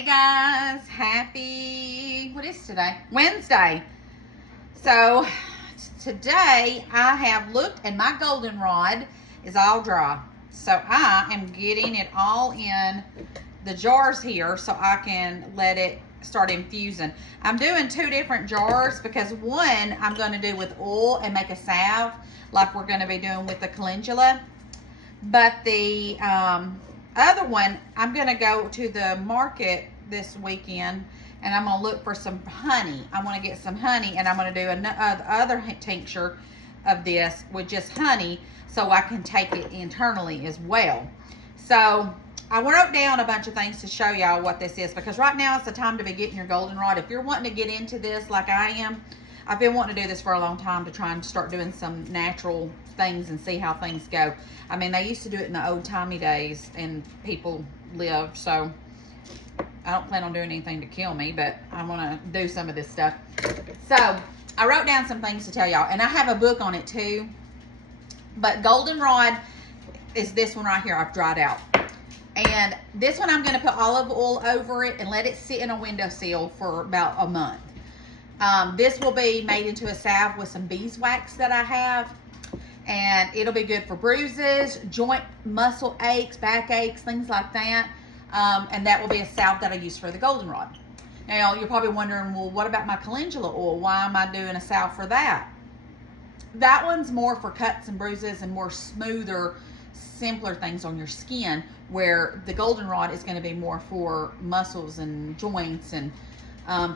Hey guys, happy, what is today? Wednesday. So today I have looked and my goldenrod is all dry. So I am getting it all in the jars here so I can let it start infusing. I'm doing two different jars because one I'm going to do with oil and make a salve like we're going to be doing with the calendula. But the other one, I'm going to go to the market this weekend and I'm going to look for some honey. I want to get some honey and I'm going to do another tincture of this with just honey so I can take it internally as well. So I wrote down a bunch of things to show y'all what this is because right now it's the time to be getting your goldenrod. If you're wanting to get into this like I am, I've been wanting to do this for a long time to try and start doing some natural things and see how things go. I mean, they used to do it in the old-timey days and people lived, so I don't plan on doing anything to kill me, but I want to do some of this stuff. So I wrote down some things to tell y'all, and I have a book on it too. But goldenrod is this one right here I've dried out. And this one I'm going to put olive oil over it and let it sit in a windowsill for about a month. This will be made into a salve with some beeswax that I have. And it'll be good for bruises, joint muscle aches, back aches, things like that. And that will be a salve that I use for the goldenrod. Now, you're probably wondering, well, what about my calendula oil? Why am I doing a salve for that? That one's more for cuts and bruises and more smoother, simpler things on your skin, where the goldenrod is going to be more for muscles and joints and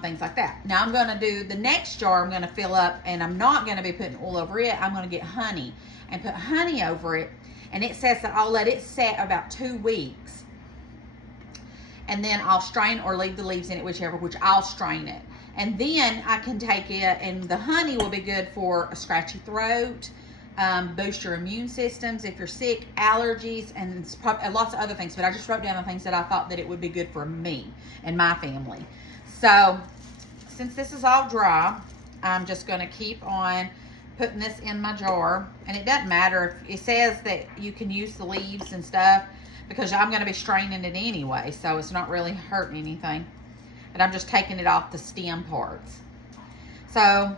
things like that. Now I'm going to do the next jar. I'm going to fill up, and I'm not going to be putting oil over it. I'm going to get honey and put honey over it, and it says that I'll let it set about 2 weeks, and then I'll strain or leave the leaves in it, whichever, which I'll strain it, and then I can take it, and the honey will be good for a scratchy throat, boost your immune systems if you're sick, allergies, and lots of other things. But I just wrote down the things that I thought that it would be good for me and my family. So since this is all dry, I'm just going to keep on putting this in my jar. And it doesn't matter if it says that you can use the leaves and stuff because I'm going to be straining it anyway. So it's not really hurting anything. But I'm just taking it off the stem parts. So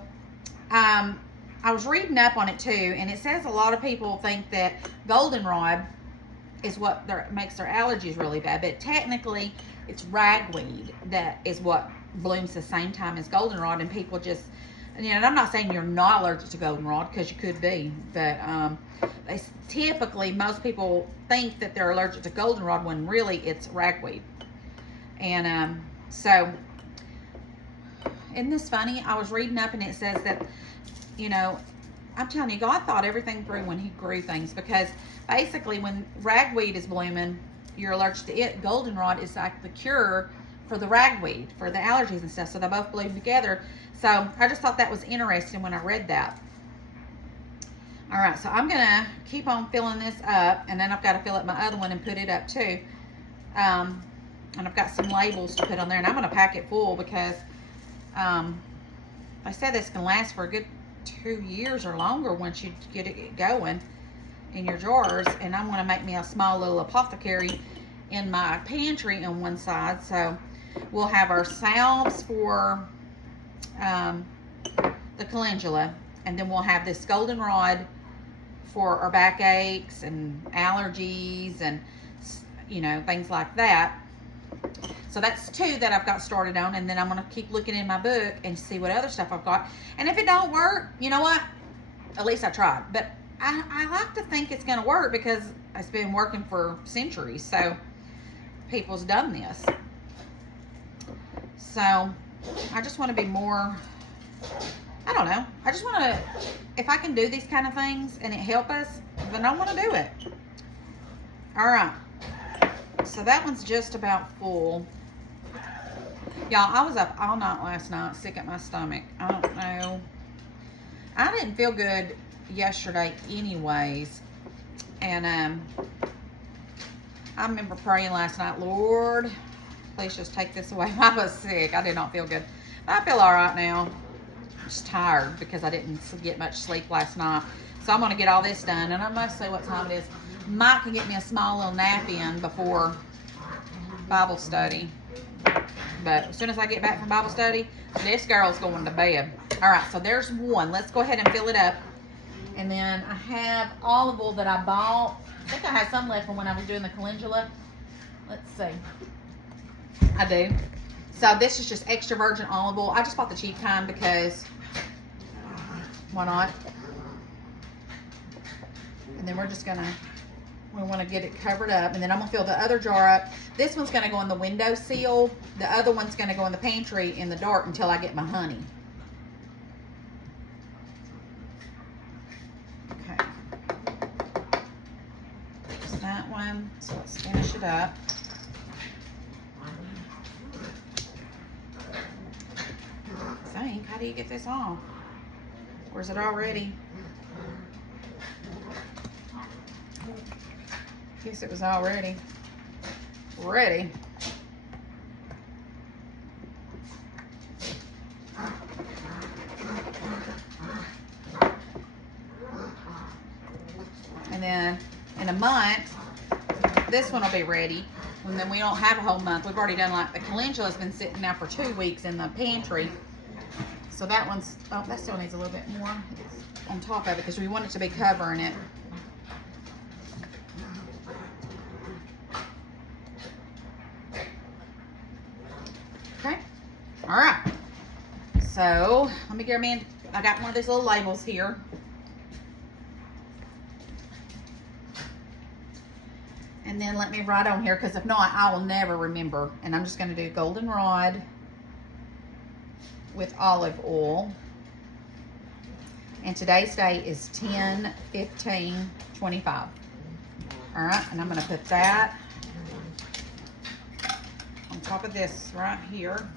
I was reading up on it too. And it says a lot of people think that goldenrod is what makes their allergies really bad. But technically, it's ragweed that is what blooms the same time as goldenrod, and people just, you know, and I'm not saying you're not allergic to goldenrod because you could be, but typically most people think that they're allergic to goldenrod when really it's ragweed. And so isn't this funny? I was reading up and it says that, you know, I'm telling you, God thought everything through when he grew things, because basically when ragweed is blooming, you're allergic to it. Goldenrod is like the cure for the ragweed, for the allergies and stuff. So they both bloom together. So I just thought that was interesting when I read that. All right, so I'm gonna keep on filling this up, and then I've got to fill up my other one and put it up too. And I've got some labels to put on there, and I'm gonna pack it full because I said this can last for a good 2 years or longer once you get it going in your jars. And I'm going to make me a small little apothecary in my pantry on one side. So we'll have our salves for the calendula, and then we'll have this goldenrod for our back aches and allergies and, you know, things like that. So that's 2 that I've got started on, and then I'm going to keep looking in my book and see what other stuff I've got. And if it don't work, you know what? At least I tried. But I like to think it's going to work because it's been working for centuries. So people's done this. So I just want to be more, I don't know. I just want to, if I can do these kind of things and it help us, then I want to do it. All right. So that one's just about full. Y'all, I was up all night last night, sick at my stomach. I don't know. I didn't feel good yesterday anyways. And I remember praying last night, Lord, please just take this away. I was sick. I did not feel good. But I feel all right now. I'm just tired because I didn't get much sleep last night. So I'm going to get all this done. And I must say what time it is. Mike can get me a small little nap in before Bible study. But as soon as I get back from Bible study, this girl's going to bed. All right, so there's one. Let's go ahead and fill it up. And then I have olive oil that I bought. I think I had some left from when I was doing the calendula. Let's see. I do. So this is just extra virgin olive oil. I just bought the cheap kind because why not? And then we're just gonna, we want to get it covered up, and then I'm gonna fill the other jar up. This one's gonna go in the windowsill. The other one's gonna go in the pantry in the dark until I get my honey. Okay. There's that one. So let's finish it up. How do you get this off? Or is it already? I guess it was already ready. And then in a month, this one will be ready. And then we don't have a whole month. We've already done, like, the calendula's been sitting now for 2 weeks in the pantry. So that one's, oh, that still needs a little bit more on top of it because we want it to be covering it. Okay. All right. So let me get me in. I got one of these little labels here. And then let me write on here, because if not, I will never remember. And I'm just going to do goldenrod with olive oil. And today's date is 10/15/25. All right, and I'm going to put that on top of this right here.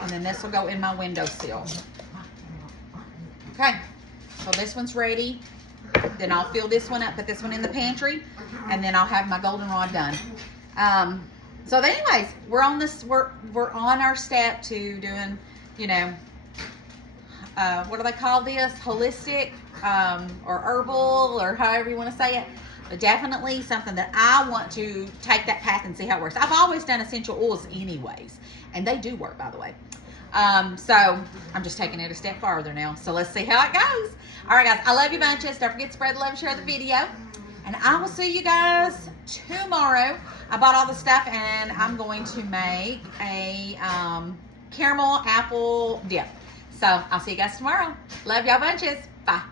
And then this will go in my windowsill. Okay, so this one's ready. Then I'll fill this one up, put this one in the pantry, and then I'll have my goldenrod done. So anyways, we're on this. We're on our step to doing, you know, what do they call this? Holistic, or herbal, or however you want to say it. But definitely something that I want to take that path and see how it works. I've always done essential oils anyways, and they do work, by the way. So I'm just taking it a step farther now. So let's see how it goes. All right, guys, I love you bunches. Don't forget to spread the love and share the video. And I will see you guys tomorrow. I bought all the stuff, and I'm going to make a caramel apple dip. So I'll see you guys tomorrow. Love y'all bunches. Bye.